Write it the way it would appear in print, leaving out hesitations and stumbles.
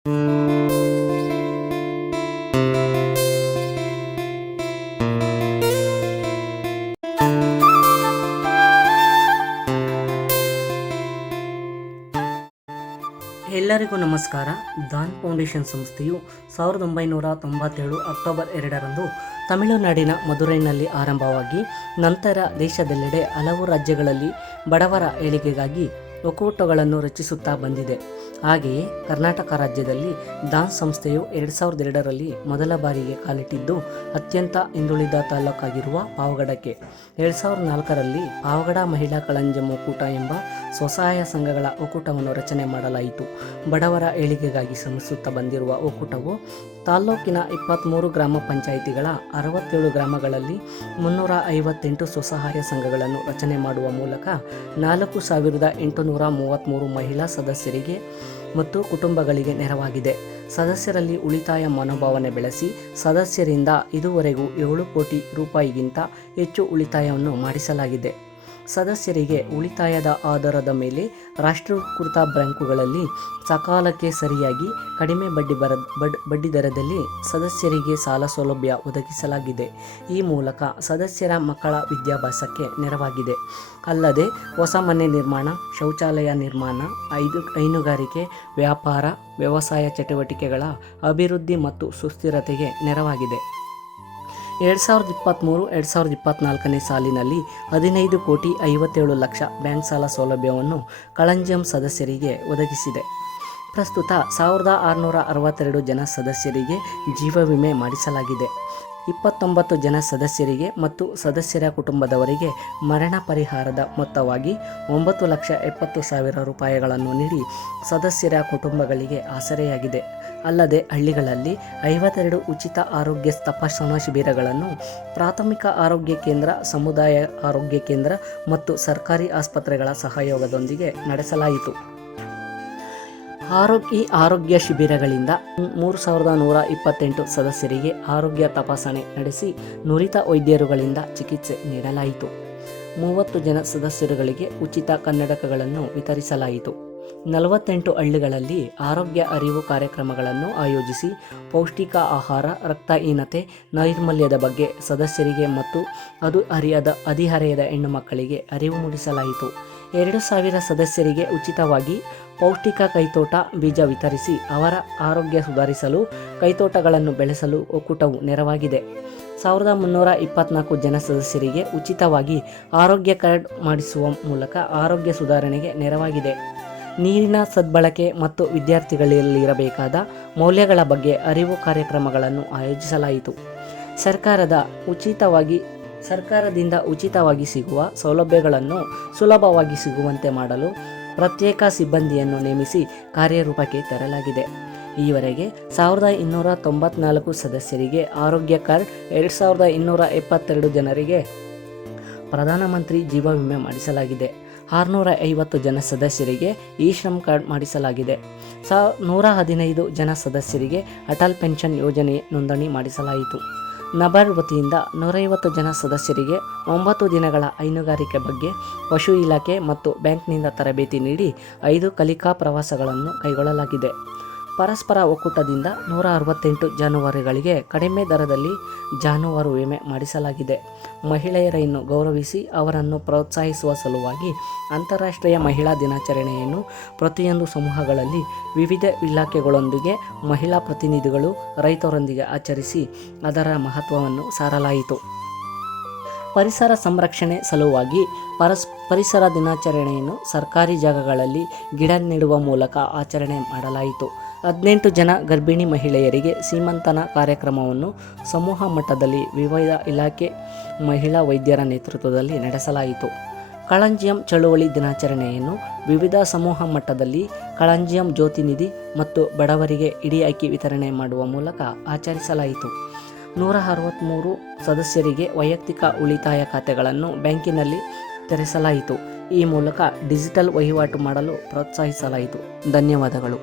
ಎಲ್ಲರಿಗೂ ನಮಸ್ಕಾರ. Than foundation ಸಂಸ್ಥೆಯು 1997 ಅಕ್ಟೋಬರ್ 2ರಂದು ತಮಿಳುನಾಡಿನ ಮದುರೈನಲ್ಲಿ ಆರಂಭವಾಗಿ ನಂತರ ದೇಶದೆಲ್ಲೆಡೆ ಹಲವು ರಾಜ್ಯಗಳಲ್ಲಿ ಬಡವರ ಏಳಿಗೆಗಾಗಿ ಒಕ್ಕೂಟಗಳನ್ನು ರಚಿಸುತ್ತಾ ಬಂದಿದೆ. ಹಾಗೆಯೇ ಕರ್ನಾಟಕ ರಾಜ್ಯದಲ್ಲಿ ದಾನ್ ಸಂಸ್ಥೆಯು 2002ರಲ್ಲಿ ಮೊದಲ ಬಾರಿಗೆ ಕಾಲಿಟ್ಟಿದ್ದು ಅತ್ಯಂತ ಹಿಂದುಳಿದ ತಾಲೂಕಾಗಿರುವ ಪಾವಗಡಕ್ಕೆ. 2004ರಲ್ಲಿ ಪಾವಗಡ ಮಹಿಳಾ ಕಳಂಜಂ ಒಕ್ಕೂಟ ಎಂಬ ಸ್ವಸಹಾಯ ಸಂಘಗಳ ಒಕ್ಕೂಟವನ್ನು ರಚನೆ ಮಾಡಲಾಯಿತು. ಬಡವರ ಏಳಿಗೆಗಾಗಿ ಶ್ರಮಿಸುತ್ತಾ ಬಂದಿರುವ ಒಕ್ಕೂಟವು ತಾಲ್ಲೂಕಿನ 23 ಗ್ರಾಮ ಪಂಚಾಯಿತಿಗಳ 67 ಗ್ರಾಮಗಳಲ್ಲಿ 358 ಸ್ವಸಹಾಯ ಸಂಘಗಳನ್ನು ರಚನೆ ಮಾಡುವ ಮೂಲಕ 4833 ಮಹಿಳಾ ಸದಸ್ಯರಿಗೆ ಮತ್ತು ಕುಟುಂಬಗಳಿಗೆ ನೆರವಾಗಿದೆ. ಸದಸ್ಯರಲ್ಲಿ ಉಳಿತಾಯ ಮನೋಭಾವನೆ ಬೆಳೆಸಿ ಸದಸ್ಯರಿಂದ ಇದುವರೆಗೂ 7 ಕೋಟಿ ರೂಪಾಯಿಗಿಂತ ಹೆಚ್ಚು ಉಳಿತಾಯವನ್ನು ಮಾಡಿಸಲಾಗಿದೆ. ಸದಸ್ಯರಿಗೆ ಉಳಿತಾಯದ ಆಧಾರದ ಮೇಲೆ ರಾಷ್ಟ್ರೀಕೃತ ಬ್ಯಾಂಕುಗಳಲ್ಲಿ ಸಕಾಲಕ್ಕೆ ಸರಿಯಾಗಿ ಕಡಿಮೆ ಬಡ್ಡಿ ದರದಲ್ಲಿ ಸದಸ್ಯರಿಗೆ ಸಾಲ ಸೌಲಭ್ಯ ಒದಗಿಸಲಾಗಿದೆ. ಈ ಮೂಲಕ ಸದಸ್ಯರ ಮಕ್ಕಳ ವಿದ್ಯಾಭ್ಯಾಸಕ್ಕೆ ನೆರವಾಗಿದೆ. ಅಲ್ಲದೆ ಹೊಸ ಮನೆ ನಿರ್ಮಾಣ, ಶೌಚಾಲಯ ನಿರ್ಮಾಣ, ಹೈನುಗಾರಿಕೆ, ವ್ಯಾಪಾರ, ವ್ಯವಸಾಯ ಚಟುವಟಿಕೆಗಳ ಅಭಿವೃದ್ಧಿ ಮತ್ತು ಸುಸ್ಥಿರತೆಗೆ ನೆರವಾಗಿದೆ. 2023-2024 ಸಾಲಿನಲ್ಲಿ 15 ಕೋಟಿ 57 ಲಕ್ಷ ಬ್ಯಾಂಕ್ ಸಾಲ ಸೌಲಭ್ಯವನ್ನು ಕಳಂಜಂ ಸದಸ್ಯರಿಗೆ ಒದಗಿಸಿದೆ. ಪ್ರಸ್ತುತ 1662 ಜನ ಸದಸ್ಯರಿಗೆ ಜೀವ ವಿಮೆ ಮಾಡಿಸಲಾಗಿದೆ. 29 ಜನ ಸದಸ್ಯರಿಗೆ ಮತ್ತು ಸದಸ್ಯರ ಕುಟುಂಬದವರಿಗೆ ಮರಣ ಪರಿಹಾರದ ಮೊತ್ತವಾಗಿ 9,70,000 ರೂಪಾಯಿಗಳನ್ನು ನೀಡಿ ಸದಸ್ಯರ ಕುಟುಂಬಗಳಿಗೆ ಆಸರೆಯಾಗಿದೆ. ಅಲ್ಲದೆ ಹಳ್ಳಿಗಳಲ್ಲಿ 52 ಉಚಿತ ಆರೋಗ್ಯ ತಪಾಸಣಾ ಶಿಬಿರಗಳನ್ನು ಪ್ರಾಥಮಿಕ ಆರೋಗ್ಯ ಕೇಂದ್ರ, ಸಮುದಾಯ ಆರೋಗ್ಯ ಕೇಂದ್ರ ಮತ್ತು ಸರ್ಕಾರಿ ಆಸ್ಪತ್ರೆಗಳ ಸಹಯೋಗದೊಂದಿಗೆ ನಡೆಸಲಾಯಿತು. ಈ ಆರೋಗ್ಯ ಶಿಬಿರಗಳಿಂದ 3128 ಸದಸ್ಯರಿಗೆ ಆರೋಗ್ಯ ತಪಾಸಣೆ ನಡೆಸಿ ನುರಿತ ವೈದ್ಯರುಗಳಿಂದ ಚಿಕಿತ್ಸೆ ನೀಡಲಾಯಿತು. 30 ಜನ ಸದಸ್ಯರುಗಳಿಗೆ ಉಚಿತ ಕನ್ನಡಕಗಳನ್ನು ವಿತರಿಸಲಾಯಿತು. 48 ಹಳ್ಳಿಗಳಲ್ಲಿ ಆರೋಗ್ಯ ಅರಿವು ಕಾರ್ಯಕ್ರಮಗಳನ್ನು ಆಯೋಜಿಸಿ ಪೌಷ್ಟಿಕ ಆಹಾರ, ರಕ್ತಹೀನತೆ, ನೈರ್ಮಲ್ಯದ ಬಗ್ಗೆ ಸದಸ್ಯರಿಗೆ ಮತ್ತು ಹದಿಹರೆಯದ ಹೆಣ್ಣು ಮಕ್ಕಳಿಗೆ ಅರಿವು ಮೂಡಿಸಲಾಯಿತು. 2000 ಸದಸ್ಯರಿಗೆ ಉಚಿತವಾಗಿ ಪೌಷ್ಟಿಕ ಕೈತೋಟ ಬೀಜ ವಿತರಿಸಿ ಅವರ ಆರೋಗ್ಯ ಸುಧಾರಿಸಲು ಕೈತೋಟಗಳನ್ನು ಬೆಳೆಸಲು ಒಕ್ಕೂಟವು ನೆರವಾಗಿದೆ. 1324 ಜನ ಸದಸ್ಯರಿಗೆ ಉಚಿತವಾಗಿ ಆರೋಗ್ಯ ಕಾರ್ಡ್ ಮಾಡಿಸುವ ಮೂಲಕ ಆರೋಗ್ಯ ಸುಧಾರಣೆಗೆ ನೆರವಾಗಿದೆ. ನೀರಿನ ಸದ್ಬಳಕೆ ಮತ್ತು ವಿದ್ಯಾರ್ಥಿಗಳಲ್ಲಿರಬೇಕಾದ ಮೌಲ್ಯಗಳ ಬಗ್ಗೆ ಅರಿವು ಕಾರ್ಯಕ್ರಮಗಳನ್ನು ಆಯೋಜಿಸಲಾಯಿತು. ಸರ್ಕಾರದಿಂದ ಉಚಿತವಾಗಿ ಸಿಗುವ ಸೌಲಭ್ಯಗಳನ್ನು ಸುಲಭವಾಗಿ ಸಿಗುವಂತೆ ಮಾಡಲು ಪ್ರತ್ಯೇಕ ಸಿಬ್ಬಂದಿಯನ್ನು ನೇಮಿಸಿ ಕಾರ್ಯರೂಪಕ್ಕೆ ತರಲಾಗಿದೆ. ಈವರೆಗೆ 1294 ಸದಸ್ಯರಿಗೆ ಆರೋಗ್ಯ ಕಾರ್ಡ್, 2272 ಜನರಿಗೆ ಪ್ರಧಾನಮಂತ್ರಿ ಜೀವ ವಿಮೆ ಮಾಡಿಸಲಾಗಿದೆ. 650 ಜನ ಸದಸ್ಯರಿಗೆ ಇ-ಶ್ರಮ್ ಕಾರ್ಡ್ ಮಾಡಿಸಲಾಗಿದೆ. 115 ಜನ ಸದಸ್ಯರಿಗೆ ಅಟಲ್ ಪೆನ್ಷನ್ ಯೋಜನೆ ನೋಂದಣಿ ಮಾಡಿಸಲಾಯಿತು. ನಬಾರ್ಡ್ ವತಿಯಿಂದ 150 ಜನ ಸದಸ್ಯರಿಗೆ 9 ದಿನಗಳ ಹೈನುಗಾರಿಕೆ ಬಗ್ಗೆ ಪಶು ಇಲಾಖೆ ಮತ್ತು ಬ್ಯಾಂಕ್ನಿಂದ ತರಬೇತಿ ನೀಡಿ 5 ಕಲಿಕಾ ಪ್ರವಾಸಗಳನ್ನು ಕೈಗೊಳ್ಳಲಾಗಿದೆ. ಪರಸ್ಪರ ಒಕ್ಕೂಟದಿಂದ 168 ಜಾನುವಾರುಗಳಿಗೆ ಕಡಿಮೆ ದರದಲ್ಲಿ ಜಾನುವಾರು ವಿಮೆ ಮಾಡಿಸಲಾಗಿದೆ. ಮಹಿಳೆಯರನ್ನು ಗೌರವಿಸಿ ಅವರನ್ನು ಪ್ರೋತ್ಸಾಹಿಸುವ ಸಲುವಾಗಿ ಅಂತಾರಾಷ್ಟ್ರೀಯ ಮಹಿಳಾ ದಿನಾಚರಣೆಯನ್ನು ಪ್ರತಿಯೊಂದು ಸಮೂಹಗಳಲ್ಲಿ ವಿವಿಧ ಇಲಾಖೆಗಳೊಂದಿಗೆ ಮಹಿಳಾ ಪ್ರತಿನಿಧಿಗಳು, ರೈತರೊಂದಿಗೆ ಆಚರಿಸಿ ಅದರ ಮಹತ್ವವನ್ನು ಸಾರಲಾಯಿತು. ಪರಿಸರ ಸಂರಕ್ಷಣೆ ಸಲುವಾಗಿ ಪರಿಸರ ದಿನಾಚರಣೆಯನ್ನು ಸರ್ಕಾರಿ ಜಾಗಗಳಲ್ಲಿ ಗಿಡ ನೆಡುವ ಮೂಲಕ ಆಚರಣೆ ಮಾಡಲಾಯಿತು. 18 ಜನ ಗರ್ಭಿಣಿ ಮಹಿಳೆಯರಿಗೆ ಸೀಮಂತನ ಕಾರ್ಯಕ್ರಮವನ್ನು ಸಮೂಹ ಮಟ್ಟದಲ್ಲಿ ವಿವಿಧ ಇಲಾಖೆ ಮಹಿಳಾ ವೈದ್ಯರ ನೇತೃತ್ವದಲ್ಲಿ ನಡೆಸಲಾಯಿತು. ಕಳಂಜಿಯಂ ಚಳುವಳಿ ದಿನಾಚರಣೆಯನ್ನು ವಿವಿಧ ಸಮೂಹ ಮಟ್ಟದಲ್ಲಿ ಕಳಂಜಿಯಂ ಜ್ಯೋತಿ ನಿಧಿ ಮತ್ತು ಬಡವರಿಗೆ ಇಡೀ ಅಕ್ಕಿ ವಿತರಣೆ ಮಾಡುವ ಮೂಲಕ ಆಚರಿಸಲಾಯಿತು. 163 ಸದಸ್ಯರಿಗೆ ವೈಯಕ್ತಿಕ ಉಳಿತಾಯ ಖಾತೆಗಳನ್ನು ಬ್ಯಾಂಕಿನಲ್ಲಿ ತೆರೆಸಲಾಯಿತು. ಈ ಮೂಲಕ ಡಿಜಿಟಲ್ ವಹಿವಾಟು ಮಾಡಲು ಪ್ರೋತ್ಸಾಹಿಸಲಾಯಿತು. ಧನ್ಯವಾದಗಳು.